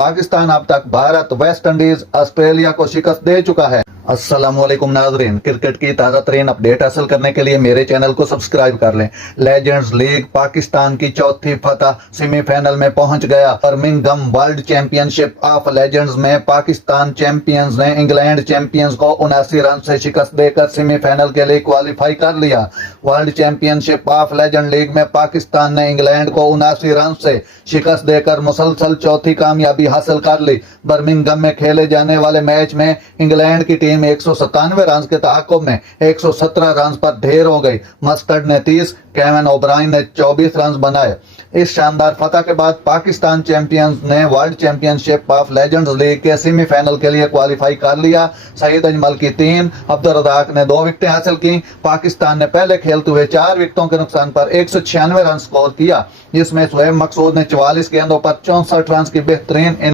पाकिस्तान अब तक Bharat, West Indies, Australia को शिकस्त दे चुका है। अस्सलाम वालेकुम नाजरीन, क्रिकेट की ताज़ा तरीन अपडेट हासिल करने के लिए मेरे चैनल को सब्सक्राइब कर लें। लेजेंड्स लीग पाकिस्तान की चौथी फतह सेमीफाइनल में पहुंच गया। Birmingham world championship of legends में पाकिस्तान चैंपियंस ने इंग्लैंड चैंपियंस को 79 रन से शिकस्त देकर सेमीफाइनल के लिए क्वालिफाई कर लिया। World championship of legend league में पाकिस्तान ने इंग्लैंड को 79 रन से शिकस्त देकर मुसलसल चौथी कामयाबी हासिल कर ली। बर्मिंघम में खेले जाने वाले मैच में इंग्लैंड की टीम 197 रन के ताक़ुब में 117 रन पर ढेर हो गई। मस्टर्ड ने 30, केविन ओब्रायन ने 24 रन बनाए। इस शानदार फतह के बाद पाकिस्तान चैंपियंस ने world championship of legends league के सेमीफाइनल के लिए क्वालिफाई कर लिया। सईद अजमल की 3, अब्दुल रज़ाक ने 2 विकेटें हासिल की। पाकिस्तान ने पहले खेलते हुए 4 विकेटों के नुकसान पर 196 रन स्कोर किया, जिसमें शुएब मकसूद ने 44 गेंदों पर 64 रन की बेहतरीन